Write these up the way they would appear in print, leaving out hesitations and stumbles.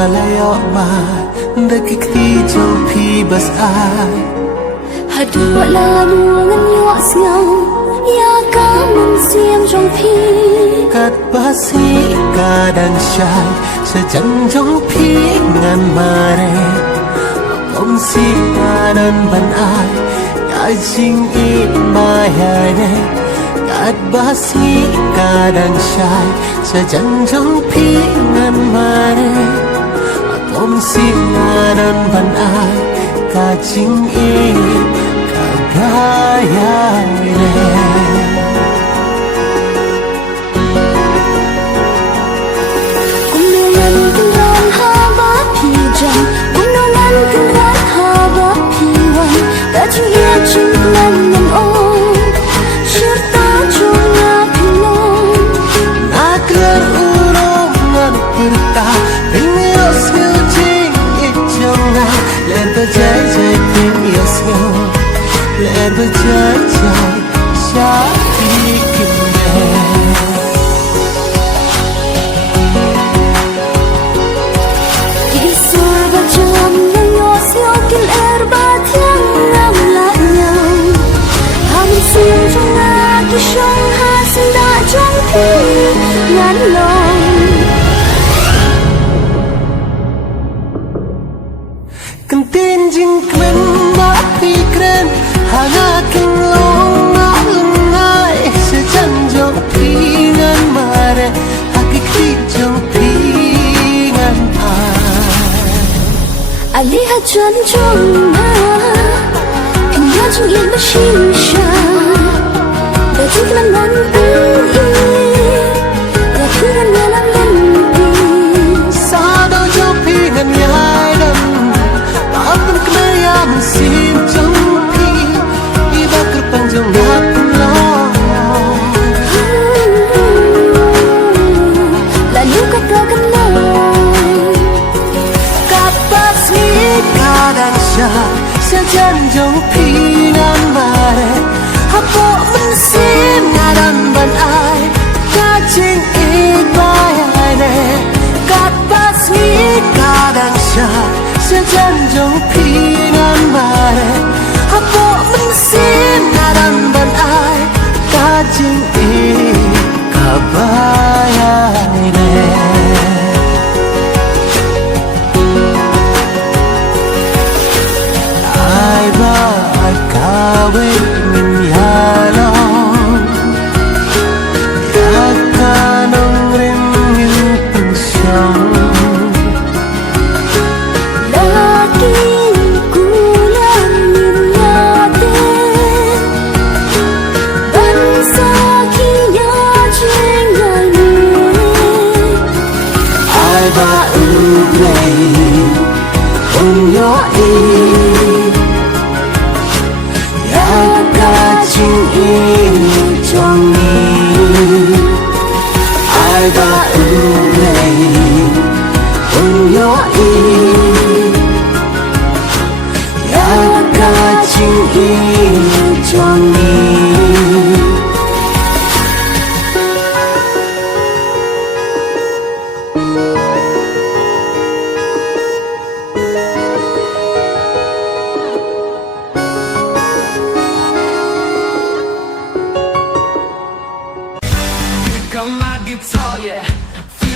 malayo ma Dakikti jong pi bas ai Hadu la luangan yo siang Ya kamun siam jong pi Kat basi kadang syai Sejang jong pi ngan mare Om si kanan ban ai Ya jing i mai ne Kat basi kadang syai Sejang jong pi ngan mare Om si kanan ban ai Ka jing i ka gaya ne Berjajah syari kembali Di surga jam nangos yokin erbat yang namlanya Hamin sim jong aki syong hasin da jong pi ngan long Kentin jing kren ba pi kren Hangakin long na lungai Sejan jong pingan mare Hakiki jong pingan ai Aliha jan jong na Kanya jong in mashisha Dajing naman pui Rakiran walang lempi Sado jong pingan yai dam Papan kaya mesin jong Panjang hapun lalu katakan lo Kapas ni kadang syah Sejan jong pingan mare Hapo mensim ngaran ban ai Kacing ikbayai ne Kapas ni kadang syah Sejan jong pingan mare Hapo mensim ngaran ban ai Kacing ikbayai ne Ai ba ai kawin min yalong Yakanong rin yung pensyong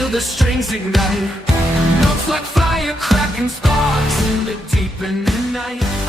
Feel the strings ignite. Notes like fire cracking sparks in the deep in the night.